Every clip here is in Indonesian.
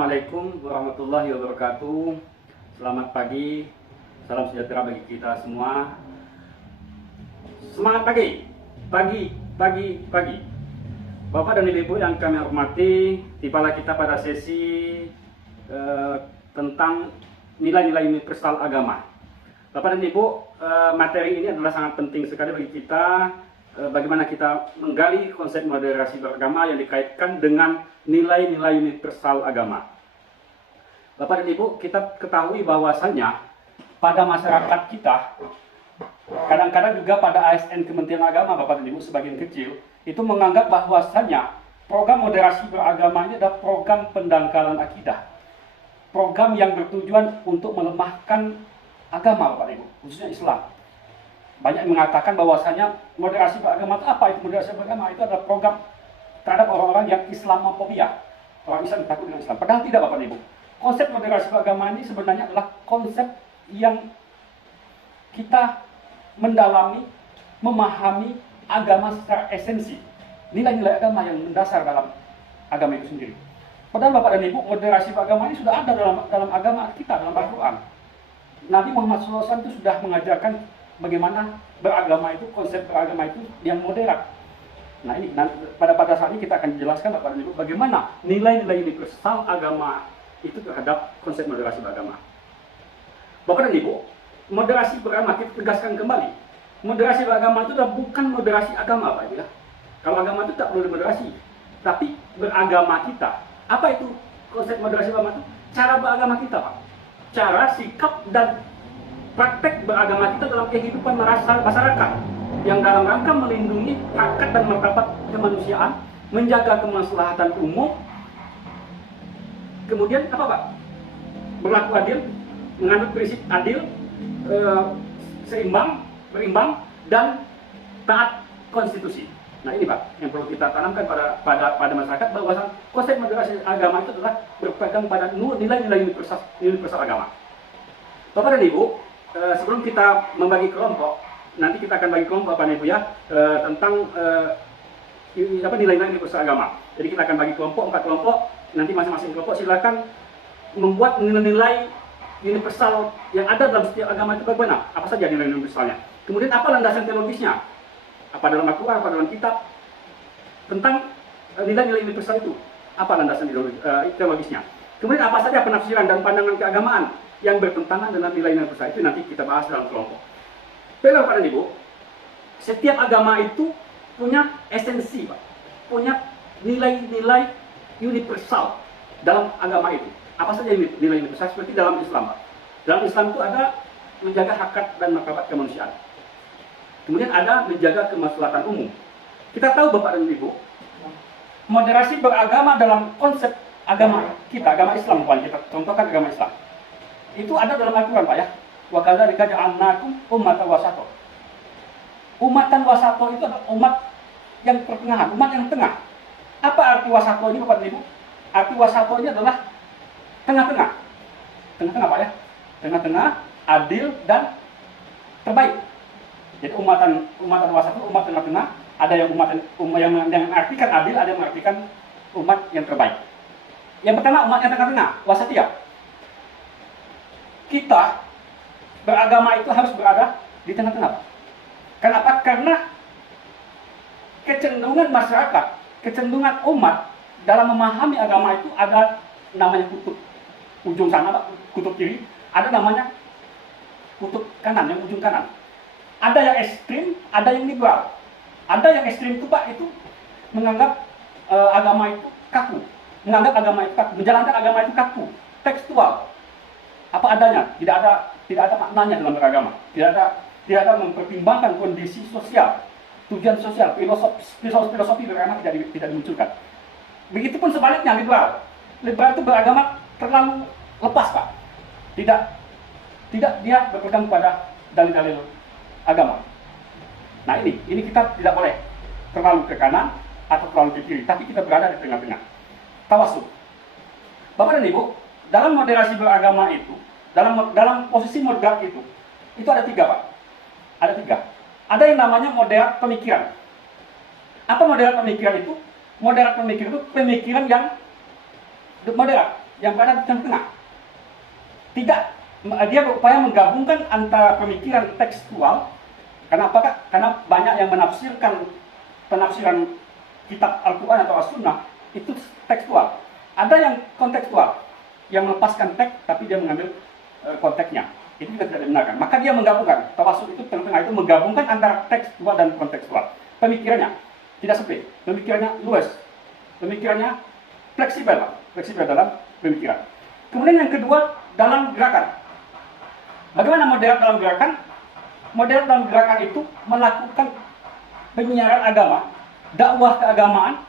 Assalamualaikum warahmatullahi wabarakatuh. Selamat pagi, salam sejahtera bagi kita semua. Semangat pagi, pagi. Bapak dan Ibu yang kami hormati, tibalah kita pada sesi tentang nilai-nilai universal agama. Bapak dan Ibu, materi ini adalah sangat penting sekali bagi kita. Bagaimana kita menggali konsep moderasi beragama yang dikaitkan dengan nilai-nilai universal agama. Bapak dan Ibu, kita ketahui bahwasannya pada masyarakat kita, kadang-kadang juga pada ASN Kementerian Agama, Bapak dan Ibu, sebagian kecil, itu menganggap bahwasannya program moderasi beragama ini adalah program pendangkalan akidah. Program yang bertujuan untuk melemahkan agama, Bapak dan Ibu, khususnya Islam. Banyak yang mengatakan bahwasanya moderasi beragama itu apa? Itu moderasi beragama itu adalah program terhadap orang-orang yang Islamofobia, orang Islam takut dengan Islam. Padahal tidak, Bapak dan Ibu. Konsep moderasi beragama ini sebenarnya adalah konsep yang kita mendalami, memahami agama secara esensi, nilai-nilai agama yang mendasar dalam agama itu sendiri. Padahal Bapak dan Ibu, moderasi beragama ini sudah ada dalam agama kita, dalam Al-Quran. Nabi Muhammad SAW itu sudah mengajarkan bagaimana beragama itu, konsep beragama itu yang moderat. Nah ini, pada saat ini kita akan jelaskan Bapak dan Ibu bagaimana nilai-nilai universal agama itu terhadap konsep moderasi beragama. Bapak dan Ibu, moderasi beragama kita tegaskan kembali. Moderasi beragama itu adalah bukan moderasi agama, Pak Ibu ya. Kalau agama itu tak perlu moderasi, tapi beragama kita. Apa itu konsep moderasi agama itu? Cara beragama kita, Pak. Cara, sikap, dan praktek beragama kita dalam kehidupan masyarakat yang dalam rangka melindungi hakikat dan martabat kemanusiaan, menjaga kemaslahatan umum, kemudian apa Pak? Berlaku adil, menganut prinsip adil, berimbang, dan taat konstitusi. Nah ini Pak, yang perlu kita tanamkan pada masyarakat bahwa konsep moderasi agama itu adalah berpegang pada nilai-nilai universal agama. Bapak dan Ibu, sebelum kita membagi kelompok, nanti kita akan bagi kelompok Bapak dan Ibu ya, tentang nilai-nilai universal agama. Jadi kita akan bagi kelompok, 4 kelompok, nanti masing-masing kelompok silakan membuat nilai-nilai universal yang ada dalam setiap agama itu bagaimana? Apa saja nilai universalnya? Kemudian apa landasan teologisnya? Apa dalam Al-Quran, apa dalam kitab? Tentang nilai-nilai universal itu, apa landasan teologisnya? Kemudian apa saja penafsiran dan pandangan keagamaan yang bertentangan dengan nilai-nilai universal itu nanti kita bahas dalam kelompok. Bapak dan Ibu, setiap agama itu punya esensi, Pak. Punya nilai-nilai universal dalam agama itu. Apa saja nilai universal seperti dalam Islam, Pak. Dalam Islam itu ada menjaga hakikat dan martabat kemanusiaan. Kemudian ada menjaga kemaslahatan umum. Kita tahu Bapak dan Ibu, moderasi beragama dalam konsep agama kita, agama Islam, Pak. Kita contohkan agama Islam. Itu ada dalam Al-Quran, Pak ya. Wa kadzalika ja'alnakum ummatan wasata. Umatan wasato itu adalah umat yang pertengahan, umat yang tengah. Apa arti wasato ini, Bapak dan Ibu? Arti wasato ini adalah tengah-tengah. Tengah-tengah, Pak ya. Tengah-tengah, adil dan terbaik. Jadi umatan wasato, umat tengah-tengah. Ada yang yang mengartikan adil, ada yang mengartikan umat yang terbaik. Yang pertama, umat yang tengah-tengah, wasatiyah. Kita beragama itu harus berada di tengah-tengah. Kenapa? Karena kecenderungan masyarakat, kecenderungan umat dalam memahami agama itu ada namanya kutub ujung sana, Pak, kutub kiri, ada namanya kutub kanan, yang ujung kanan. Ada yang ekstrim, ada yang liberal. Ada yang ekstrim itu Pak itu menganggap agama itu kaku, menganggap agama itu kaku, menjalankan agama itu kaku, tekstual. Apa adanya, tidak ada maknanya dalam beragama, tidak ada mempertimbangkan kondisi sosial, tujuan sosial, filosofi beragama tidak dimunculkan. Begitupun sebaliknya liberal itu beragama terlalu lepas, Pak, tidak dia berpegang pada dalil-dalil agama. Nah ini kita tidak boleh terlalu ke kanan atau terlalu ke kiri, tapi kita berada di tengah-tengah. Tawassul. Bapak dan Ibu, dalam moderasi beragama itu, dalam posisi moderat itu ada 3, Pak. Ada 3. Ada yang namanya moderat pemikiran. Apa moderat pemikiran itu? Moderat pemikiran itu pemikiran yang moderat, yang berada di tengah-tengah. Tidak, dia berupaya menggabungkan antara pemikiran tekstual. Karena apakah? Karena banyak yang menafsirkan penafsiran kitab Al-Quran atau As-Sunnah itu tekstual. Ada yang kontekstual, yang melepaskan teks tapi dia mengambil konteksnya. Itu juga tidak dibenarkan. Maka dia menggabungkan. Tawasul itu tengah-tengah itu menggabungkan antara tekstual dan kontekstual. Pemikirannya tidak sempit, pemikirannya luas, pemikirannya fleksibel dalam pemikiran. Kemudian yang kedua, dalam gerakan. Bagaimana moderat dalam gerakan? Moderat dalam gerakan itu melakukan penyiaran agama, dakwah keagamaan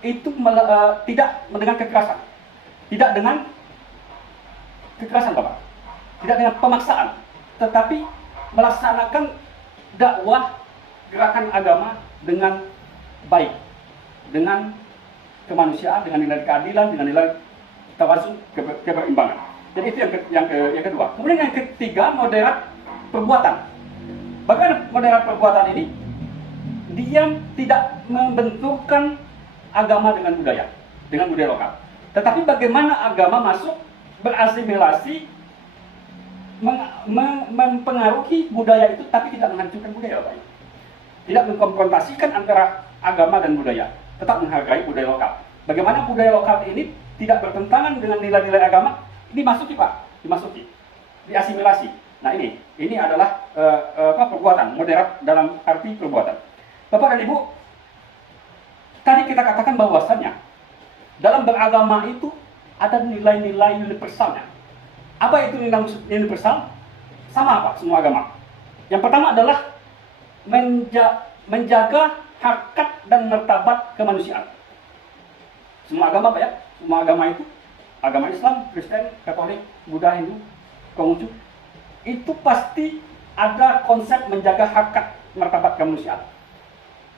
itu tidak dengan kekerasan, tidak dengan kekerasan Bapak, tidak dengan pemaksaan, tetapi melaksanakan dakwah gerakan agama dengan baik, dengan kemanusiaan, dengan nilai keadilan, dengan nilai tawazun, keberimbangan. Jadi itu yang kedua. Kemudian yang ketiga, moderat perbuatan. Bagaimana moderat perbuatan ini? Dia tidak membenturkan agama dengan budaya lokal. Tetapi bagaimana agama masuk, berasimilasi, mempengaruhi budaya itu, tapi tidak menghancurkan budaya Bapak. Tidak mengkonfrontasikan antara agama dan budaya, tetap menghargai budaya lokal. Bagaimana budaya lokal ini tidak bertentangan dengan nilai-nilai agama, dimasuki Pak, diasimilasi. Nah ini adalah perbuatan moderat dalam arti perbuatan. Bapak dan Ibu, tadi kita katakan bahwasannya dalam beragama itu ada nilai-nilai universalnya. Apa itu nilai universal? Sama Pak, semua agama. Yang pertama adalah menjaga harkat dan martabat kemanusiaan. Semua agama Pak ya, semua agama itu, agama Islam, Kristen, Katolik, Buddha, Hindu, Konghucu, itu pasti ada konsep menjaga harkat martabat kemanusiaan.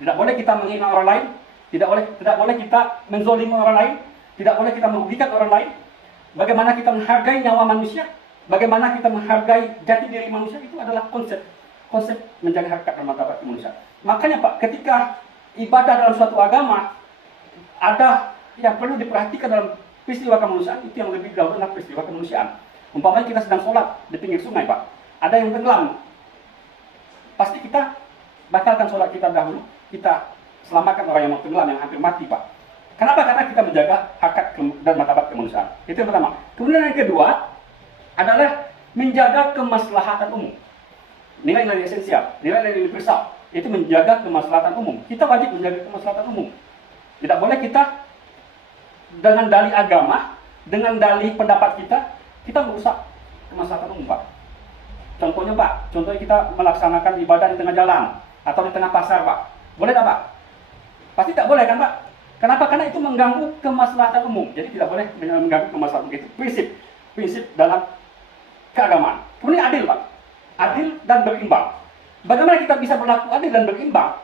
Tidak boleh kita menghina orang lain, tidak boleh kita menzolimi orang lain, tidak boleh kita merugikan orang lain. Bagaimana kita menghargai nyawa manusia, bagaimana kita menghargai jati diri manusia, itu adalah konsep menjaga harkat dan martabat kemanusiaan. Makanya Pak, ketika ibadah dalam suatu agama ada yang perlu diperhatikan dalam peristiwa kemanusiaan, itu yang lebih dahulu adalah peristiwa kemanusiaan. Umpamanya kita sedang sholat di pinggir sungai Pak, ada yang tenggelam, pasti kita batalkan sholat kita dahulu, kita selamatkan orang yang mau tenggelam, yang hampir mati Pak. Kenapa? Karena kita menjaga harkat dan martabat kemanusiaan. Itu yang pertama. Kemudian yang kedua adalah menjaga kemaslahatan umum. Nilai-nilai esensial, nilai-nilai universal, itu menjaga kemaslahatan umum. Kita wajib menjaga kemaslahatan umum. Tidak boleh kita dengan dalih agama, dengan dalih pendapat kita merusak kemaslahatan umum Pak. Contohnya Pak, contohnya kita melaksanakan ibadah di tengah jalan atau di tengah pasar Pak. Boleh tak Pak? Pasti tak boleh kan Pak? Kenapa? Karena itu mengganggu kemaslahatan umum. Jadi tidak boleh mengganggu kemaslahatan umum. Itu prinsip dalam keagamaan. Kemudian adil Pak. Adil dan berimbang. Bagaimana kita bisa berlaku adil dan berimbang?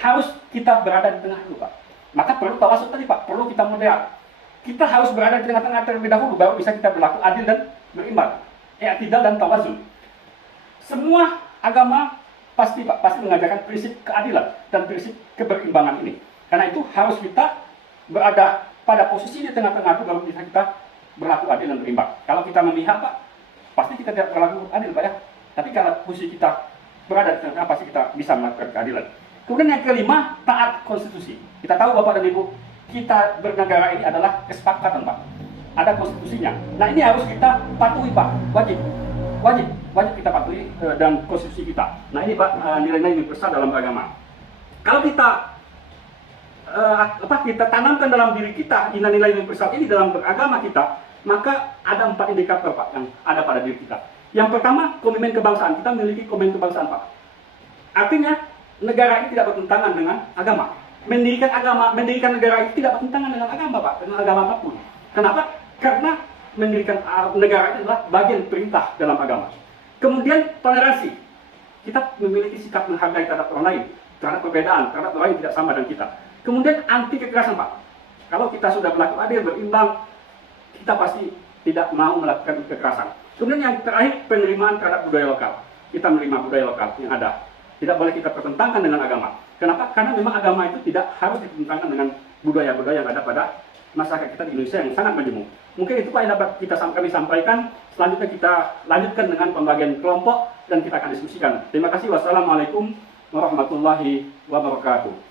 Harus kita berada di tengah dulu Pak. Maka perlu tawasul tadi Pak, perlu kita moderat. Kita harus berada di tengah-tengah terlebih dahulu, baru bisa kita berlaku adil dan berimbang. I'tidal dan tawazun. Semua agama pasti Pak, pasti mengajarkan prinsip keadilan dan prinsip keberimbangan ini. Karena itu harus kita berada pada posisi di tengah-tengah itu, baru bisa kita berlaku adil dan berimbang. Kalau kita memihak Pak, pasti kita tidak berlaku adil Pak ya. Tapi kalau posisi kita berada di tengah-tengah, pasti kita bisa melakukan keadilan. Kemudian yang kelima, taat konstitusi. Kita tahu Bapak dan Ibu, kita bernegara ini adalah kesepakatan Pak. Ada konstitusinya. Nah ini harus kita patuhi Pak, wajib kita patuhi dalam konstitusi kita. Nah ini Pak, nilai-nilai universal dalam agama. Kalau kita kita tanamkan dalam diri kita nilai-nilai universal ini dalam beragama kita, maka ada 4 indikator Pak yang ada pada diri kita. Yang pertama, komitmen kebangsaan. Kita memiliki komitmen kebangsaan Pak. Artinya negara ini tidak bertentangan dengan agama. Mendirikan negara ini tidak bertentangan dengan agama Pak, dengan agama apapun. Kenapa? Karena mendirikan negara ini adalah bagian perintah dalam agama. Kemudian toleransi. Kita memiliki sikap menghargai terhadap orang lain, terhadap perbedaan, terhadap orang yang tidak sama dengan kita. Kemudian anti kekerasan Pak. Kalau kita sudah berlaku adil, berimbang, kita pasti tidak mau melakukan kekerasan. Kemudian yang terakhir, penerimaan terhadap budaya lokal. Kita menerima budaya lokal yang ada. Tidak boleh kita pertentangkan dengan agama. Kenapa? Karena memang agama itu tidak harus dipertentangkan dengan budaya-budaya yang ada pada masyarakat kita di Indonesia yang sangat majemuk. Mungkin itu Pak yang dapat kami sampaikan. Selanjutnya kita lanjutkan dengan pembagian kelompok dan kita akan diskusikan. Terima kasih. Wassalamualaikum warahmatullahi wabarakatuh.